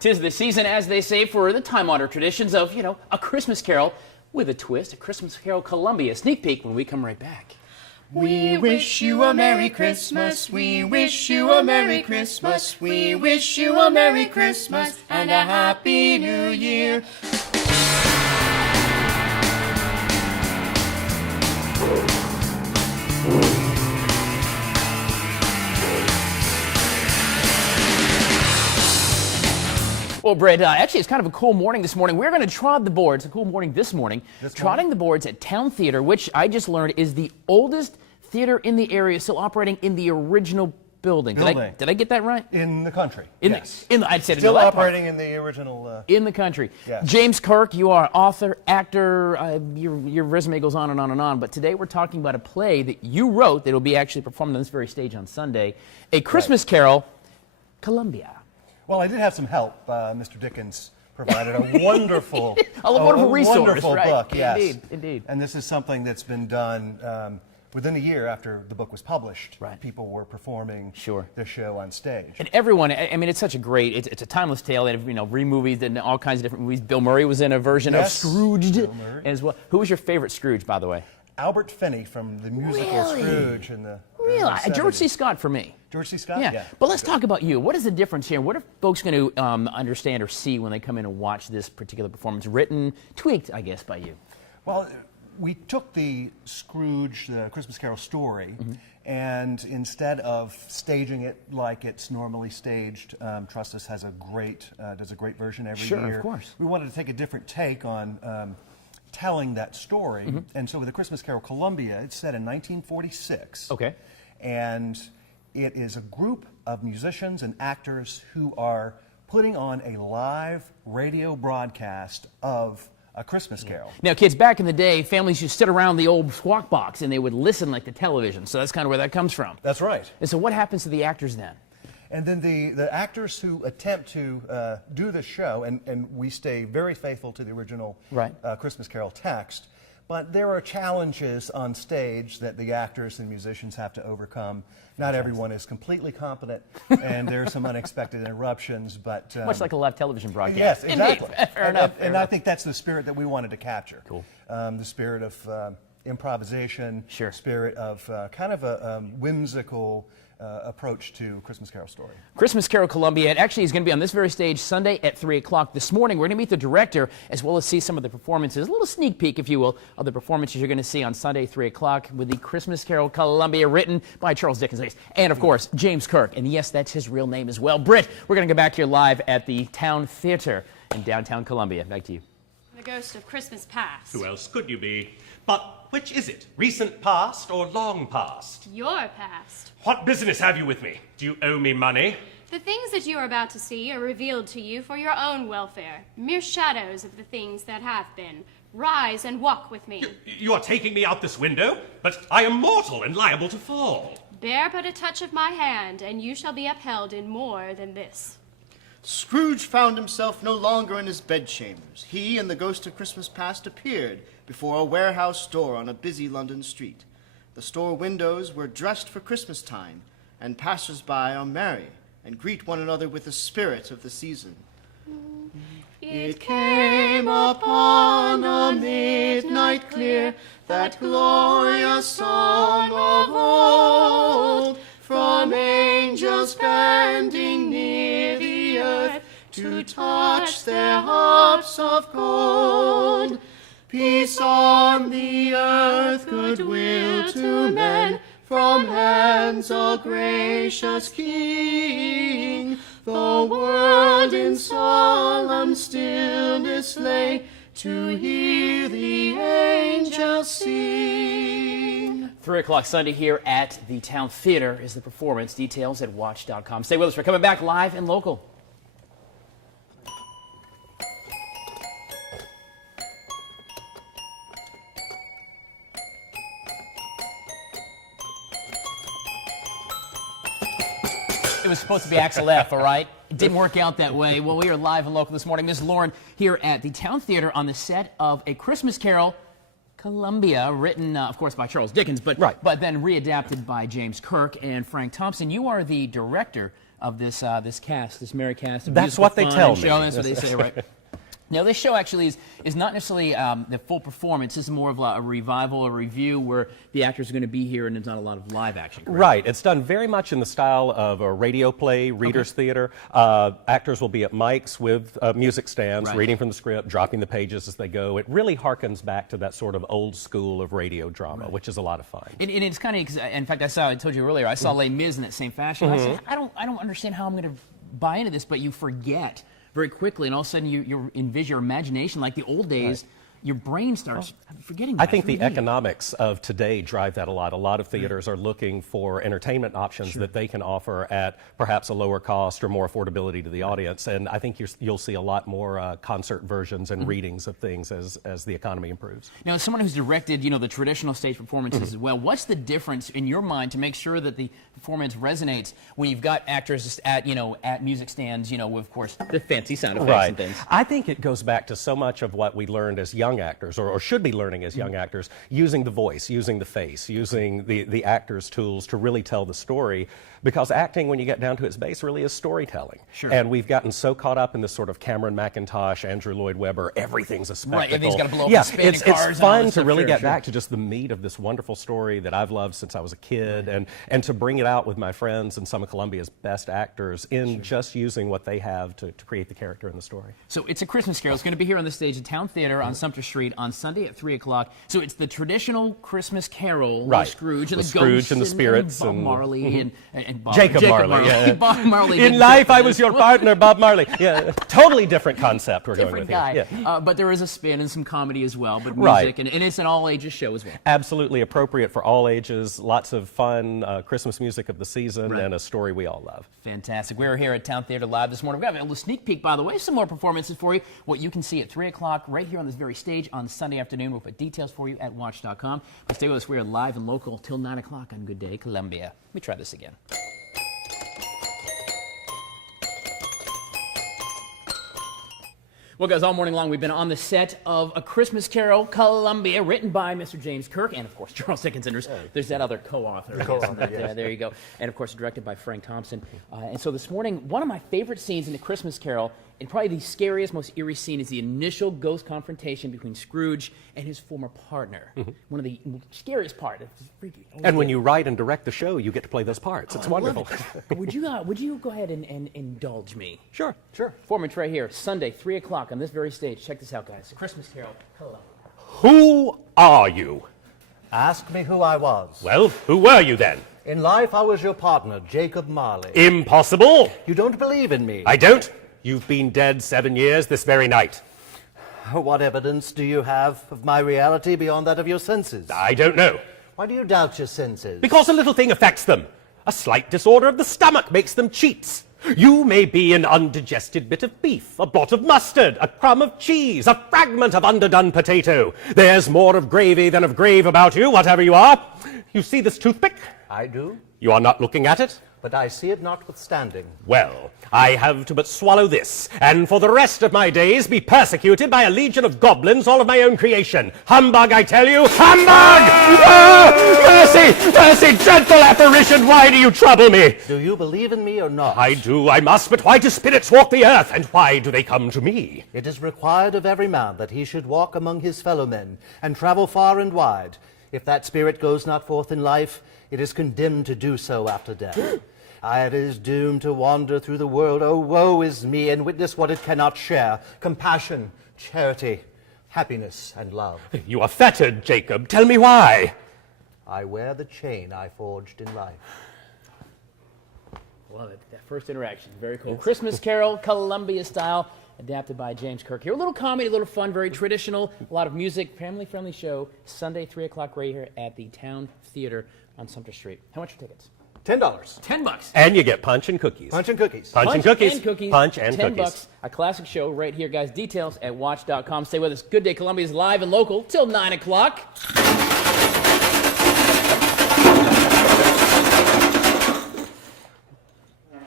'Tis the season, as they say, for the time-honored traditions of, a Christmas Carol with a twist, a Christmas Carol Columbia. Sneak peek when we come right back. We wish you a Merry Christmas, we wish you a Merry Christmas, we wish you a Merry Christmas and a Happy New Year. Well, Brett, actually, it's kind of a cool morning this morning. We're going to trot the boards. A cool morning this morning. Trotting the boards at Town Theater, which I just learned is the oldest theater in the area, still operating in the original building. Did I get that right? In the country. Yes. I'd say still operating in the original. In the country. Yes. James Kirk, you are author, actor. Your resume goes on and on and on. But today we're talking about a play that you wrote that will be actually performed on this very stage on Sunday, A Christmas Carol, Columbia. Well, I did have some help. Mr. Dickens provided a wonderful, wonderful resource, wonderful right? book. Yes, Indeed. And this is something that's been done within a year after the book was published. Right. People were performing the show on stage. And everyone, I mean, it's such a great, it's a timeless tale. They have, re-movies and all kinds of different movies. Bill Murray was in a version of Scrooged as well. Who was your favorite Scrooge, by the way? Albert Finney from the musical Scrooge in the Really? George C. Scott for me. George C. Scott? Yeah. But let's talk about you. What is the difference here? What are folks going to understand or see when they come in and watch this particular performance, written, tweaked, I guess, by you? Well, we took the Scrooge, the Christmas Carol story, and instead of staging it like it's normally staged, Trust Us has does a great version every year. Sure, of course. We wanted to take a different take on telling that story, and so with the Christmas Carol Columbia, it's set in 1946. Okay. And it is a group of musicians and actors who are putting on a live radio broadcast of A Christmas Carol. Now, kids, back in the day, families used to sit around the old squawk box and they would listen like the television, so that's kind of where that comes from. That's right. And so what happens to the actors then? And then the actors who attempt to do the show, and we stay very faithful to the original Christmas Carol text, but there are challenges on stage that the actors and musicians have to overcome. Not everyone is completely competent, and there are some unexpected interruptions, but... much like a live television broadcast. Yes, exactly. Fair enough. And I think that's the spirit that we wanted to capture. Cool. The spirit of improvisation, spirit of kind of a whimsical approach to Christmas Carol story. Christmas Carol Columbia, it actually is going to be on this very stage Sunday at 3 o'clock. This morning, we're going to meet the director as well as see some of the performances, a little sneak peek, if you will, of the performances you're going to see on Sunday, 3 o'clock with the Christmas Carol Columbia, written by Charles Dickens. And, of course, James Kirk. And, yes, that's his real name as well. Britt, we're going to go back here live at the Town Theater in downtown Columbia. Back to you. The ghost of Christmas past. Who else could you be? But which is it? Recent past or long past? Your past. What business have you with me? Do you owe me money? The things that you are about to see are revealed to you for your own welfare, mere shadows of the things that have been. Rise and walk with me. You are taking me out this window, but I am mortal and liable to fall. Bear but a touch of my hand, and you shall be upheld in more than this. Scrooge found himself no longer in his bedchambers. He and the ghost of Christmas past appeared before a warehouse store on a busy London street. The store windows were dressed for Christmas time, and passers-by are merry and greet one another with the spirit of the season. It came upon a midnight clear, that glorious song of old, from angels bending near the earth to touch their harps of gold. Peace on the earth, goodwill to men, from hands, O gracious King. The world in solemn stillness lay, to hear the angels sing. 3 o'clock Sunday here at the Town Theater is the performance. Details at WACH.com. Stay with us. We're coming back live and local. It was supposed to be Axel F, all right? It didn't work out that way. Well, we are live and local this morning. Ms. Lauren here at the Town Theater on the set of A Christmas Carol, Columbia, written, of course, by Charles Dickens, but then readapted by James Kirk and Frank Thompson. You are the director this cast, this merry cast. Of That's musical what they fun tell and show. me. That's what they say, right? Now, this show actually is not necessarily the full performance. This is more of a revival, a review, where the actors are going to be here and there's not a lot of live action. Correct? Right. It's done very much in the style of a radio play, reader's theater. Actors will be at mics with music stands, reading from the script, dropping the pages as they go. It really harkens back to that sort of old school of radio drama, which is a lot of fun. And it's kind of, in fact, I told you earlier, I saw Les Mis in that same fashion. I said, I don't understand how I'm going to buy into this, but you forget very quickly, and all of a sudden you envision your imagination like the old days. Your brain starts forgetting that. I think the economics of today drive that a lot. A lot of theaters are looking for entertainment options that they can offer at perhaps a lower cost or more affordability to the audience. And I think you'll see a lot more concert versions and readings of things as the economy improves. Now, as someone who's directed, the traditional stage performances as well, what's the difference in your mind to make sure that the performance resonates when you've got actors at music stands, with, of course, the fancy sound effects and things? I think it goes back to so much of what we learned as young actors, or should be learning as young actors, using the voice, using the face, using the actor's tools to really tell the story. Because acting, when you get down to its base, really is storytelling. Sure. And we've gotten so caught up in this sort of Cameron McIntosh, Andrew Lloyd Webber, everything's a spectacle. Right, everything's got to blow up and spin in cars. It's fun to really get back to just the meat of this wonderful story that I've loved since I was a kid, and to bring it out with my friends and some of Columbia's best actors in just using what they have to create the character in the story. So it's a Christmas Carol. It's going to be here on the stage at Town Theater on Sumter Street on Sunday at 3 o'clock. So it's the traditional Christmas Carol with Scrooge and the Scrooge ghosts and the spirits and Bob Marley and Bob, Jacob Marley. Yeah. Bob Marley. In life, I was your partner, Bob Marley. Yeah, totally different concept we're going with guy. here. Yeah. But there is a spin and some comedy as well, but music, and it's an all-ages show as well. Absolutely appropriate for all ages, lots of fun Christmas music of the season, and a story we all love. Fantastic. We're here at Town Theater Live this morning. We've got a little sneak peek, by the way, some more performances for you, what you can see at 3 o'clock right here on this very stage on Sunday afternoon. We'll put details for you at WACH.com. But stay with us. We are live and local till 9 o'clock on Good Day Columbia. Let me try this again. Well, guys, all morning long we've been on the set of A Christmas Carol, Columbia, written by Mr. James Kirk and, of course, Charles Dickens. And there's that other co-author. Yes. There you go. And, of course, directed by Frank Thompson. And so this morning, one of my favorite scenes in A Christmas Carol, and probably the scariest, most eerie scene, is the initial ghost confrontation between Scrooge and his former partner. One of the scariest parts. It's freaky. And when you write and direct the show, you get to play those parts. It's wonderful. Would you go ahead and indulge me? Sure. Performance right here, Sunday, 3 o'clock on this very stage. Check this out, guys. Christmas Carol. Hello. Who are you? Ask me who I was. Well, who were you then? In life, I was your partner, Jacob Marley. Impossible. You don't believe in me. I don't. You've been dead 7 years this very night. What evidence do you have of my reality beyond that of your senses? I don't know. Why do you doubt your senses? Because a little thing affects them. A slight disorder of the stomach makes them cheats. You may be an undigested bit of beef, a blot of mustard, a crumb of cheese, a fragment of underdone potato. There's more of gravy than of grave about you, whatever you are. You see this toothpick? I do, You are not looking at it? but I see it notwithstanding. Well, I have to but swallow this, and for the rest of my days be persecuted by a legion of goblins, all of my own creation. Humbug, I tell you! Humbug! Mercy! Mercy, dreadful apparition, why do you trouble me? Do you believe in me or not? I do, I must, but why do spirits walk the earth, and why do they come to me? It is required of every man that he should walk among his fellow men, and travel far and wide. If that spirit goes not forth in life, it is condemned to do so after death. It is doomed to wander through the world. Oh, woe is me, and witness what it cannot share. Compassion, charity, happiness, and love. You are fettered, Jacob. Tell me why. I wear the chain I forged in life. Love it. That first interaction. Very cool. Christmas Carol, Columbia style, adapted by James Kirk. Here, a little comedy, a little fun, very traditional, a lot of music, family-friendly show, Sunday, 3 o'clock right here at the Town Theater on Sumter Street. How much are tickets? $10. $10. And you get punch and cookies. Punch and cookies. Punch and cookies. Punch and $10. cookies. A classic show right here, guys. Details at watch.com. Stay with us. Good Day Columbia is live and local till 9 o'clock.